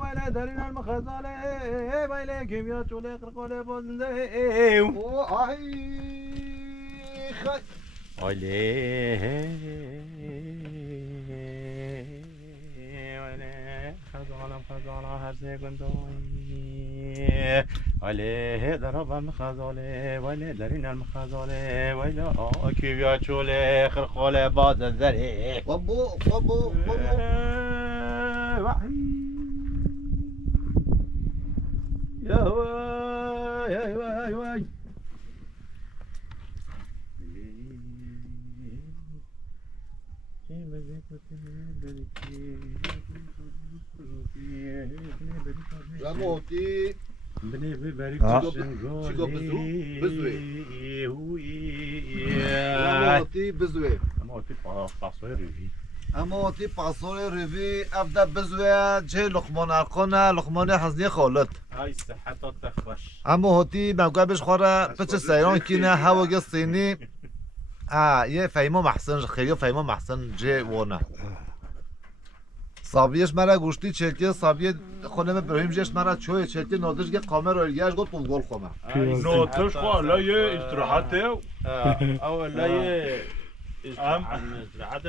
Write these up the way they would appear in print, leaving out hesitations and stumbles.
ولا دارين المخزالة ولا كيميا شولي خرقولي بوزنده آهی خد ولا خزالة هر سيكندوي ولا ضرب المخزالة ولا دارين المخزالة ولا كيميا شولي خرقولي بوزنده بابو يا هواي يا هواي يا هواي رموتی بني ببارك چیگو بزوی رموتی بزوی رموتی پاسوی روی افده بزوی چه لقمان ارقانه لقمان حزنی خالد هاي الصحة تخفش اما هاتی مگوی بش خوره پچه سیران کینه هوا صینی یه فهیمه محسن خیلی فهیمه محسن جه وانه صابیش مرا گوشتی چلکی صابی خودم ابراهیم جش مرا چوی چلکی نادرش که قامر رو یهش گفت گل خونه نوتش خو لا يه استراحته او لا استراحة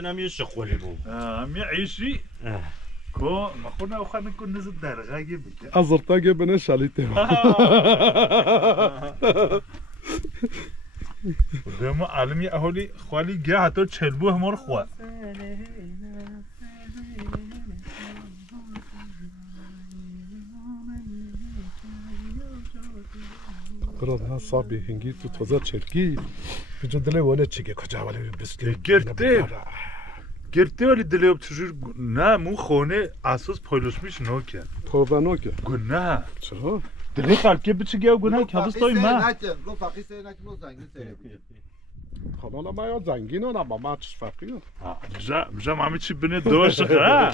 نام يشقولي بو ام يعيشي كو ما خونا وخا نكون نزل درغاقي بك ازرطاقي بنا شاليتي قدامو عالمي اهولي خوالي جا حتى تشلبوه مر خوا براد ها صابي هنگی تو تازه چرکی بجا دلی ولی چیگه کجا ولی بسکی گرته ولی دلیوب چجور نه مو خونه اساس پایلوشمیش نوکه توبه که گناه چرا؟ دلی خلکه بچه گناه که هبست دای من لو فقی سینک لو زنگی سینک خلالا ما یا زنگینه نه با ما چش فرقیه بجا همه چی بینه دوش خرا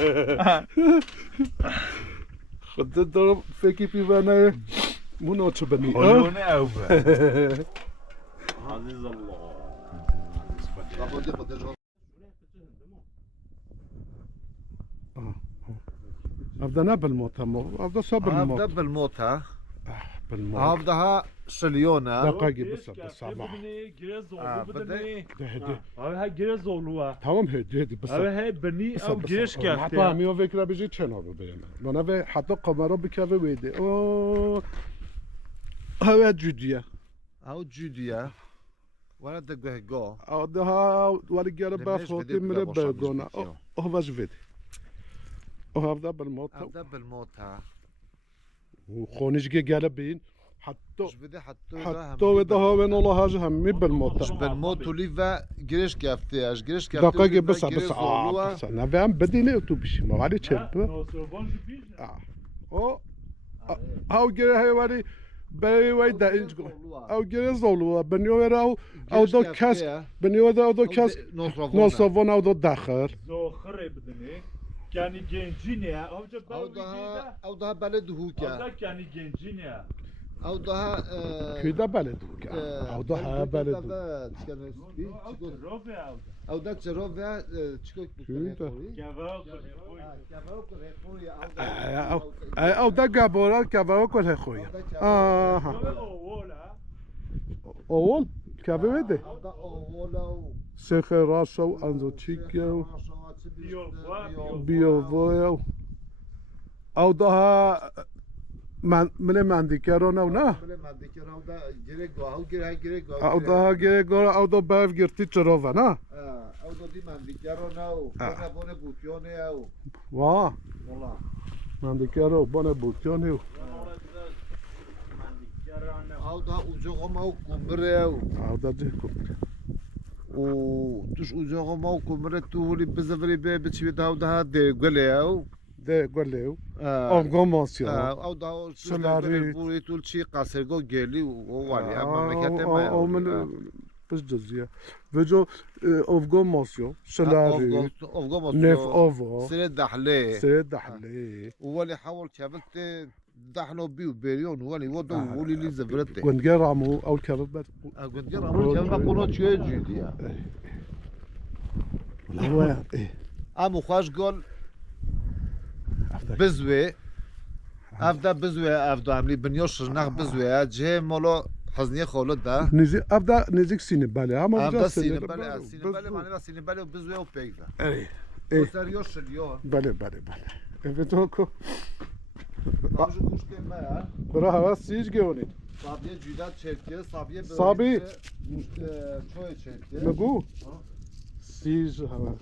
خودت دارم فکری پیوانه مونو چه بنی خلونه او به عزيز الله افدا نه بالموت همو افدا صبر هفته الموت بالموت ها بالموت هفته ها شلیونه دقیقی بس سامح بدنی ده هدي ها گره زولوه تمام هدي بس هی بنی او گرش حتى کرده همي فكره بيجي تشنو بينا وانا في حتى قمره بكافي ويدي او هوا جوديا او جودیه وانا دقه گا او ده ورجال باخوتي من بيدونا او باش فيدي او هذا بالموت هفته بالموت ها وخونيش قال بين حتى مش بده حتى وده وين الله هاج همي بالموت بالموت ولي و گرش گفته اش گرش گفته دقيقه بس بس انا فهم بديني اتوبيش ما علي تشرب او او جري هاي وري بي ويدا انج او جري زولو بنيو راو او دو كاس بنيو دو كاس نو صافون او دو داخل زوخره بدنی کانی گنجینه او جا او ده بلد او هوکا دا کانی گنجینه او ده كده بلد او ده بلد روفه او او ده چروه چیکو كده گواه او ده قابورا كابا كل خويا اول كابا ودي سخ راسو انزو تشيكيو بيوفويو او ده من منديكارو نه او ده گره او ده باف گرتی چروه نه او ده دی مندیکارو نو بونه بوتیونه او وا والله منديكارو بونه بوتيوني او ده اوجاقا ما کمبره او ده دي او توش اوجاقا ما کمبره تو ولی بزوری به چی ده او ده گله او ده قوليو او قوموسيو او ده سلاري بوری تو چی قصرگو گلی او ولی مملکت ما او من بس جزيه فيجو اوف قوموسيو سلاري نيف اوفو سرد دحله سيد حلي وولي حاول كابلت دحنو بيو بريون وولي ودو ولي لي زفرته كنت قرامو او الكباب قلت جرى عمل كابل قولوا شويه جديا هو ايه ام خوش قول بزوي افدا بزوي افدا عملي بنيوش نغ بزوي جه مولو حزنيه خولد ده ابدا نزيك سينبالي اما افدا سينبالي معناها سينبالي وبزوي وبيكدا اي وسريوش اليوم بله افتوكو باجو كوش كما برا هوا سيج جوني صابيه جيدات شركه صابيه صابي شويه شركه مگو سیج هوا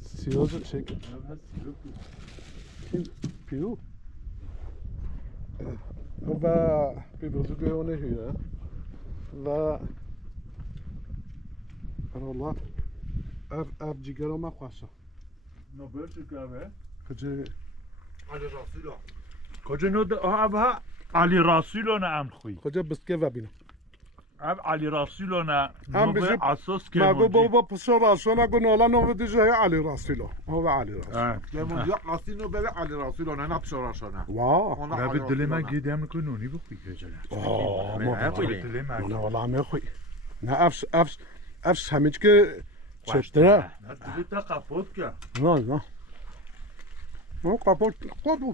سیاز چک پیو و بزرگونه هیه و والله اف جیگرو ما خواسته نوبل چیکاره؟ کجا على راسيلو کجا نود آبها علی راسیلو نه ام خوی کجا بسکه و بینم اب علی راسیلو نه هم نوبل بجيب اساس که ما بابا بسر راسونا قلنا لا نو بدي جاي علي راسيلو هو علي راسيلو كمون يا راسيلو بلا على راسيلو انا نبشراشنا واه نه به دل من گیدم نکن نونی بخوی کجا ما دل من انا والله ما اخوي انا افش هميج که چطوره دل تا قفوت که نه ما قابل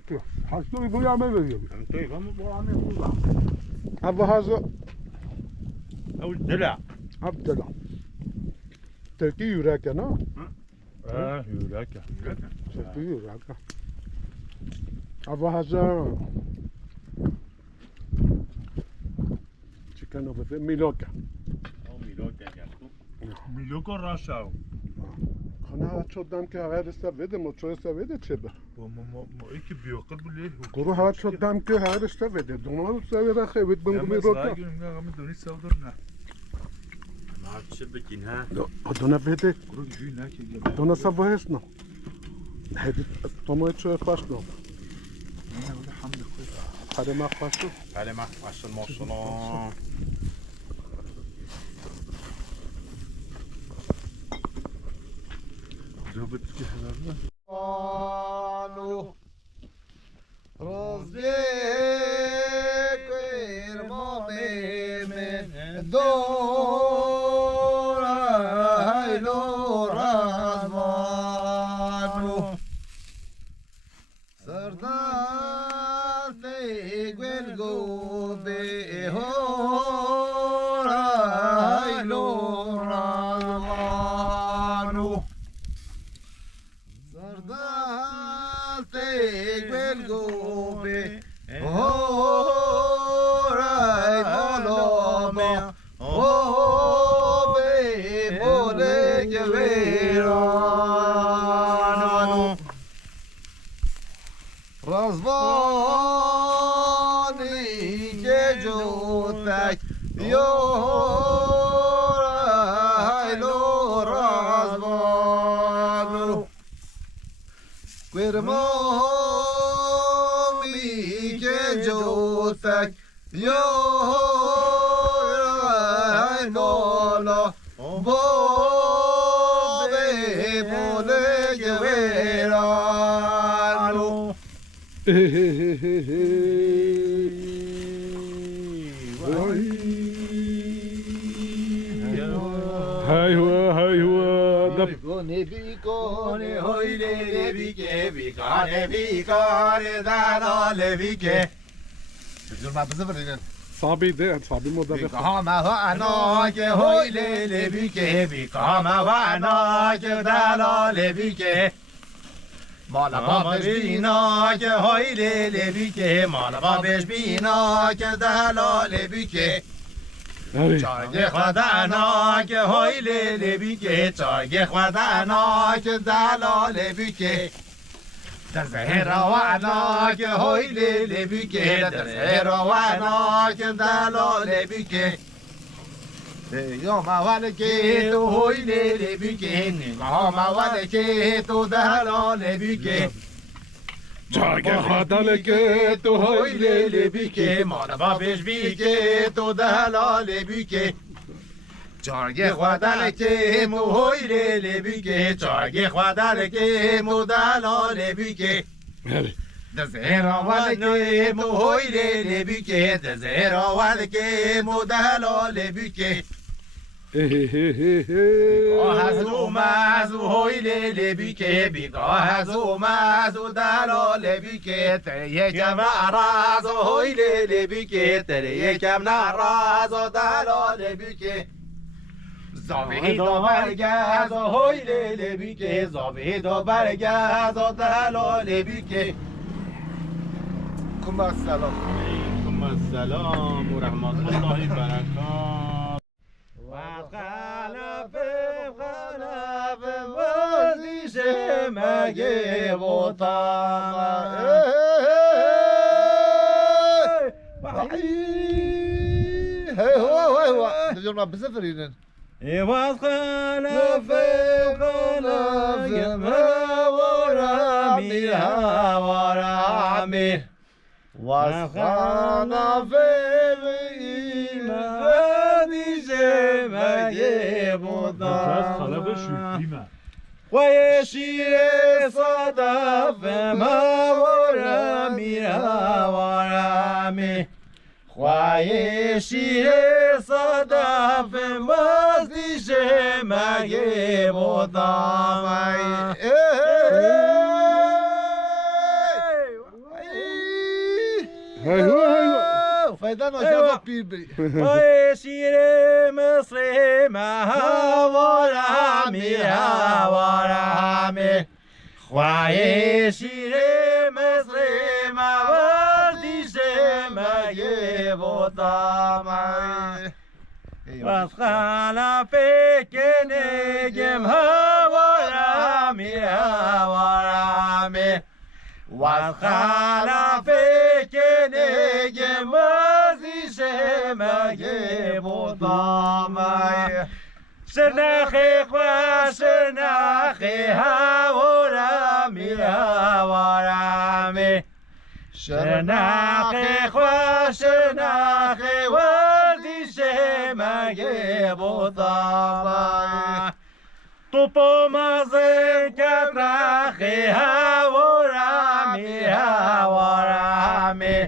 که حسو يقول يا ما بيجي انتي هم برامي خوبه ابو هذا او دلع عبد الله تركي يراك انا یوراک تركي يراك ابو هذا چیکانو بده میلوکا میلوکو راشاو خنا شدم که هر استفاده مو شو استفاده چه به ما ای که بیاقل بله گروه ها شدم که هر استفاده دونو استفاده خیلی بگم میروکا هم دونی سودر نه ما چه بگین ها دونه بده گروه جوی نکی دونه سبهش نه هدی تومو چه خوش نه نه ولی حمد خوی هر ما خوشو بله ما خوش ماشاءالله جابت که هزار قالوا رزقك ارمامي من دور هايلو رزمانو سردار تيقل قوبي هور هايلو رزمانو بالقوبي هوراي مولومي هوبي بولي جويرانو رزباني كجوتك يوراي لو رزبانو قرمامي كجوتك يوراي لولا بوبي بولي جويرانو هاي هو دب بيكوني هويلي بيكي بيكاني دالالي بيكي بزر ما بزر صابي ده صابي مدبر بيكاما وانا كي هويلي بيكي بيكاما وانا كي دالالي بيكي مالا بابش بينا كي هويلي بيكي مالا بابش بينا كي دالالي بيكي چارگه خودانا که هایلی لبی که چارگه خودانا که دلال لبی که در زهر وانا که هایلی لبی که در زهر وانا که دلال لبی که یوم اول که تو هایلی لبی که نیگام اول که تو دلال لبی که چاگه خدال که تو هایلی لبی که مالا بابش بی که تو دلال بی که چارگه خودل که مو هایلی لبی که چارگه خودل که مو دلال بی که دزهر آول که مو هایلی لبی که دزهر آول که مو دلال بی که هزو مازو هوی لیلی بیکه بیگاه هزو مازو دلال بیکه تری یکم نراز هوی لیلی بیکه تری یکم نراز دلال بیکه زاوی دو برگز هوی لیلی بیکه زاوی دو برگز دلال بیکه کم السلام علیکم السلام و رحمت الله و برکاته خلف ورزش مگه وطن هو نجرنا بسفرين واز خلف ورامي ورامي واسخانا في ويشير صدف ما ورامي ورامي ويشير صدف مزدش ما يبضامي فايدان وشافة بيبي ويشير مصر ما ورامي ورامي ويشير مصر ما وردش ما يبطامي واسخانا فيك نجم ورامي ورامي واسخانا فيك نجم وردش ما يبطامي شناخي وشناخي ورامي ورامي شناخي وشناخي وردي شماغي بوطامي طوبو مازن كتراخي ورامي ورامي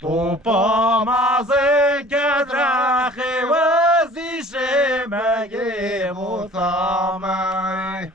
طوبو مازن كتراخي وردي شماغي بوطامي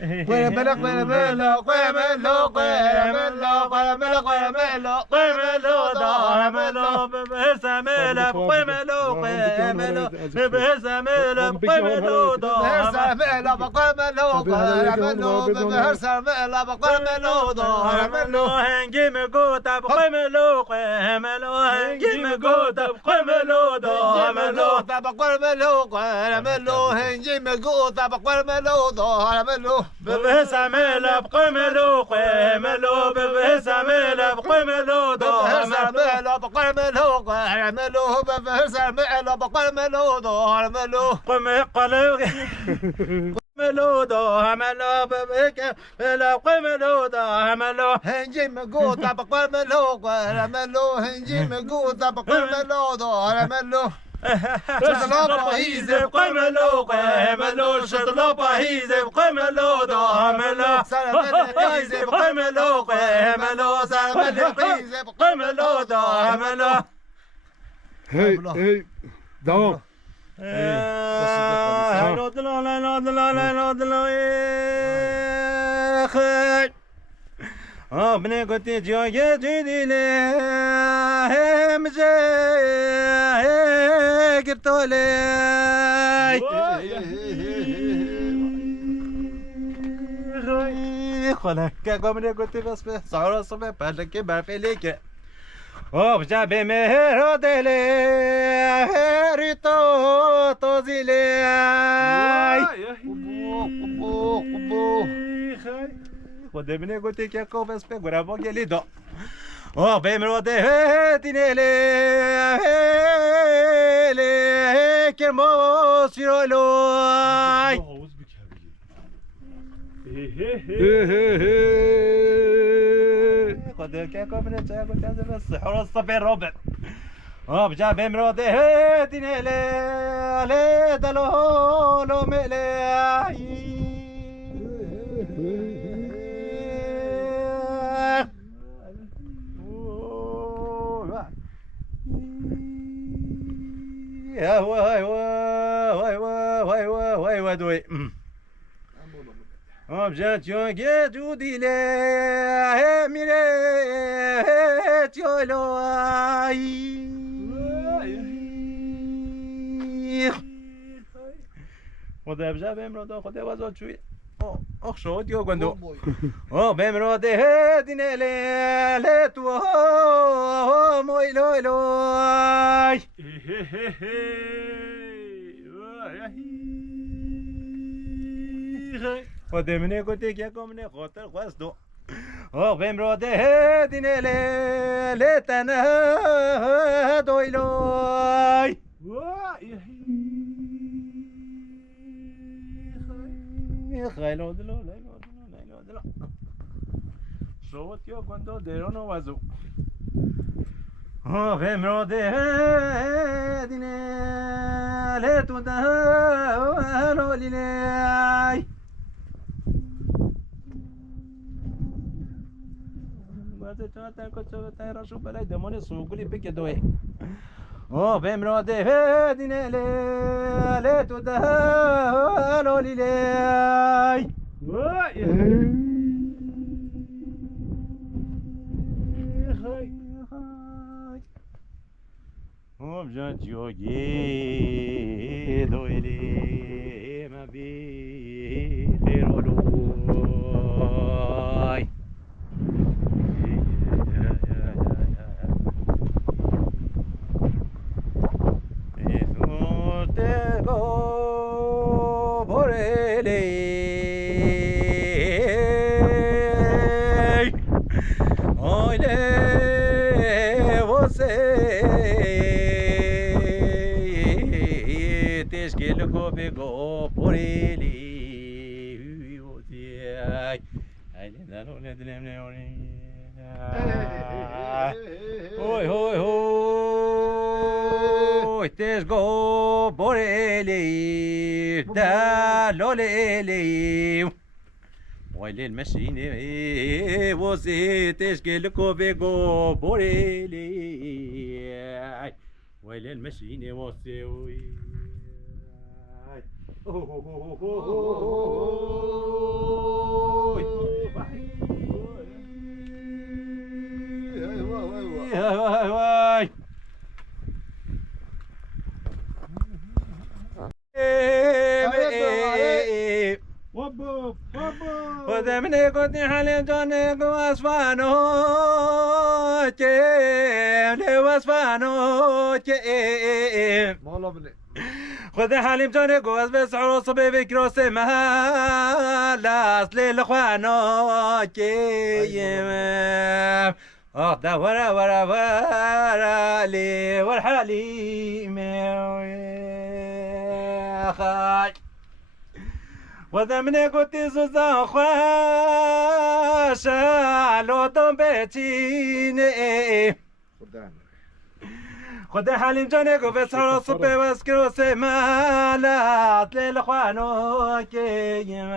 قيملو قيملو قيملو قيملو قيملو قيملو قيملو دارملو بسملو قيملو قيملو بسملو قيملو هرسملو بقيملو قيملو هرسملو بقيملو دارملو هنجي مقوتا بقيملو قيملو هنجي مقوتا بقيملو دارملو بقيملو قيملو هنجي مقوتا بقيملو دارملو ببسملو بقيملو قيملو ببسملو بقيملو دارملو بقيملو قيملو ببسملو بقيملو دارملو قيملو قيملو دارملو ببسملو قيملو دارملو هنجي مقوتا بقيملو قيملو هنجي مقوتا بقيملو دارملو شطلوبا هيزي بقيملو قيملو شطلوبا هيزي بقيملو دارملو هيزي بقيملو قيملو سلملي هيزي بقيملو دارملو هي دوام ابني قلت جاي جديلي هم جاي قرطولي خلاك قمري قلت بس صار الصبح بالك برفليك وبجا بمهر دلي ريتو توزيلي خود منه گوتی که کو بس به گرا با گلی دو او بمرو ده تینله هله کرمو سیرولو خود که کو منه چا گوتی از بس حر الصبر ربع او بجا بمرو ده تینله له دلو لو مله هواي هواي دوي جات يوجي دودي لا ميريت يولاي خدا بجا بمراد خدا وزاد شوی آخ شد یا گندو بمراد هدین لی تو موی لوی لوی خدا منه گوته که کامنه خاطر خواست دو بمراد هدین لی تنه دوی لوی خیلی دلو صوت یا گندو درون وزو بمراده دینه لیتو دهانو لینه بازه چون ترکو چو تیراشو بلای دمونه سوگلی بکه دوی بمراده دینه لیتو دهانو لینه جات يوجي دويلي ما بي خير ولوي Go por ele, oi, oi, oi, tesgo por ele, da lolele, olha ele mexendo, você tesgo go por ele, olha ele mexendo, você ودمني كنت حالي جانك واسفانو واسفانو خذ حالي مجاني قوز بسعر صبي بكروس مهالاس للخوانو كيم دا ورا ورا ورا لي والحالي خاي وذا مني قلت زوزا خواشا لو بيتيني خدا حالیم جانه گو بسر صبح واسکرو سمالات للخوانو کیم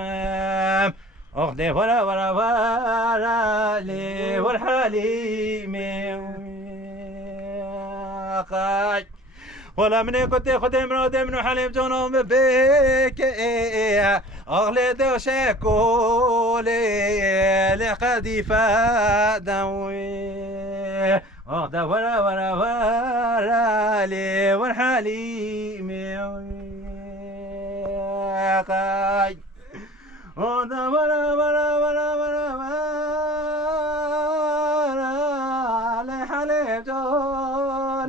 اخ لی ورا ورا ورا لی والحالی میخای ولا مني كنت خدي مراد منو حليم جانو بك اغلي دوشكولي لقديفة دوي دا ورا ورا ورا لي والحالي ميقاي دا ورا ورا ورا ورا ورا لي حليم جانو